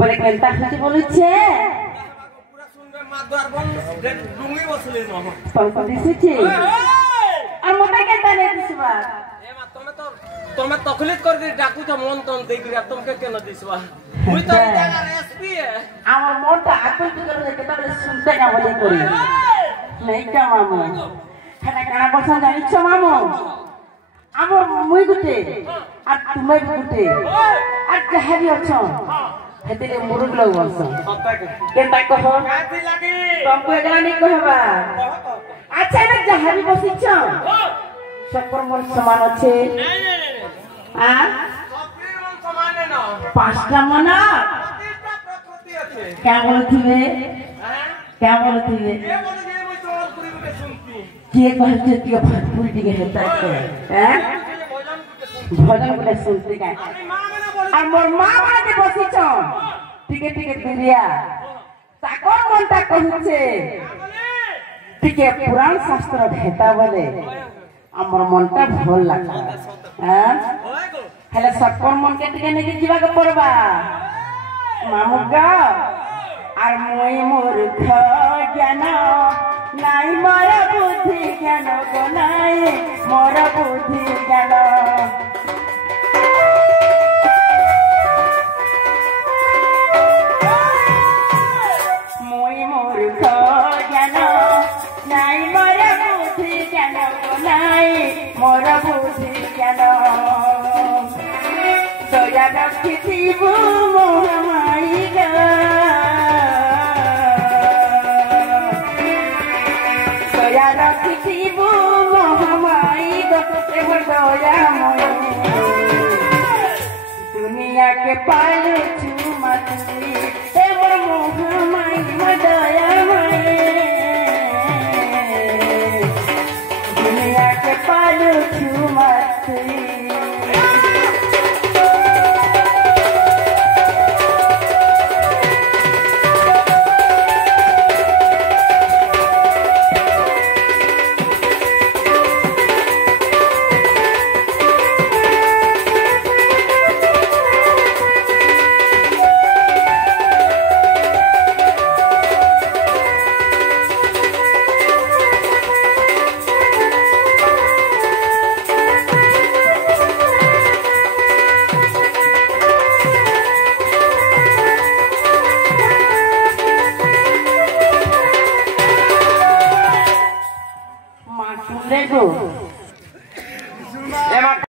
বলে কেনতা খুঁজি বলছে পুরা শুনবে মাদুয়ার বন ডুঙ্গি বসলে ন পঙ্ক দিছিছি আর মোটা কেনতা নে দিছবা এ মা তুমি তখলিত করে ডাকু তো মন তন দেই করে তোমাকে কেন দিছবা মুই তো জায়গা এসপি আমার মনটা আকল করে কেনতা বলে শুনতে না বলে করি নাই কা মামু খানা কানা বসন জানিছ মামু আমার মুই গুটে আর তুমি গুটে আর যাহাবি অছ হেতেলে মুরুগ লগ বস কেনতা কহ কাতি লাগি তমকু এগলা নি কহবা আচ্ছা এটা যাহাবি বসিছ সকর মন সমান আছে আ সবরি মন সমানে না পাঁচটা মনা প্রতিটা প্রকৃতি আছে কেমন থিবে হ্যাঁ কেমন থিবে কে বলে যে মুই চল করি বলে শুনতি কে কহছে কি ভাতপুরি দিকে হেতা হ্যাঁ ভজন করে শুনতে গায় আমি মা মানে বলি আর মোর মা বাড়িতে বসিছ টিকে টিকে দিলিয়া তাকর মনটা কহিছে টিকে পুরাণ শাস্ত্র হেতা বলে আমার মনটা ভাল লাগছে হ্যাঁ ওই গো হেলে সকর মনকে টিকে নেকি যাবাকে পড়বা মামুগা আর মই মূর্খ জ্ঞান নাই মোর বুদ্ধি জ্ঞান গো নাই মোর বুদ্ধি জ্ঞান মই মূর্খ জ্ঞান নাই মোর বুদ্ধি জ্ঞান গো নাই মোর বুদ্ধি জ্ঞান দয়া রক্ষিব মোহমাই দয়া রক্ষিব মোহমাই দয়াময় দুনিয়া के पालू